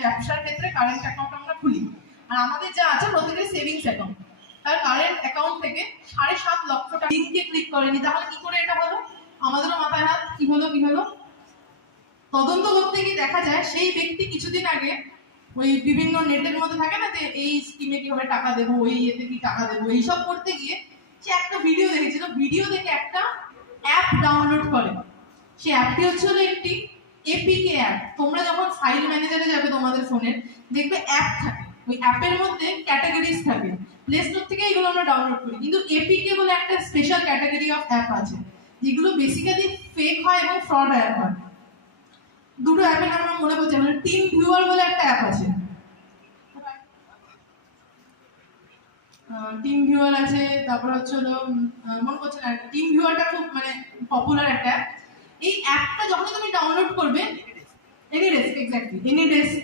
ব্যবসার ক্ষেত্রে current account আমরা খুলি, আর আমাদের যা আছে প্রত্যেকের সেভিংস অ্যাকাউন্ট। তার কারেন্ট অ্যাকাউন্ট থেকে 7.5 লক্ষ টাকা লিঙ্কে ক্লিক করেনি, তাহলে কি করে এটা হলো? আমাদেরও মাথায় হাত, কি হলো? তদন্ত করতে গিয়ে দেখা যায় সেই ব্যক্তি কিছুদিন আগে ওই বিভিন্ন নেটের মধ্যে থাকে না যে এই স্কিমে কিভাবে টাকা দেবো, ওই এতে কি টাকা দেবো, এইসব করতে গিয়ে সে একটা ভিডিও দেখেছিল, ভিডিও দেখে একটা অ্যাপ ডাউনলোড করে। সেই অ্যাপটি হচ্ছে একটি এপিকে অ্যাপ। তোমরা যখন ফাইল ম্যানেজারে যাবে তোমাদের ফোনের, দেখবে অ্যাপ থাকে, ওই অ্যাপের মধ্যে ক্যাটাগরিজ থাকে, প্লে স্টোর থেকে এগুলো আমরা ডাউনলোড করি। কিন্তু এপিকে বলে একটা স্পেশাল ক্যাটাগরি অফ অ্যাপ আছে যেগুলো বেসিক্যালি ফেক হয় এবং ফ্রড অ্যাপ হয়। দুটো অ্যাপের নাম আমার মনে পড়ছে, মানে টিম ভিউয়ার বলে একটা অ্যাপ আছে, টিম ভিউয়ার আছে, তারপর হচ্ছে হলো মনে করছে না, টিম ভিউয়ারটা খুব মানে পপুলার একটা অ্যাপ। এই অ্যাপটা যখন তুমি ডাউনলোড করবে, any desk, exactly any desk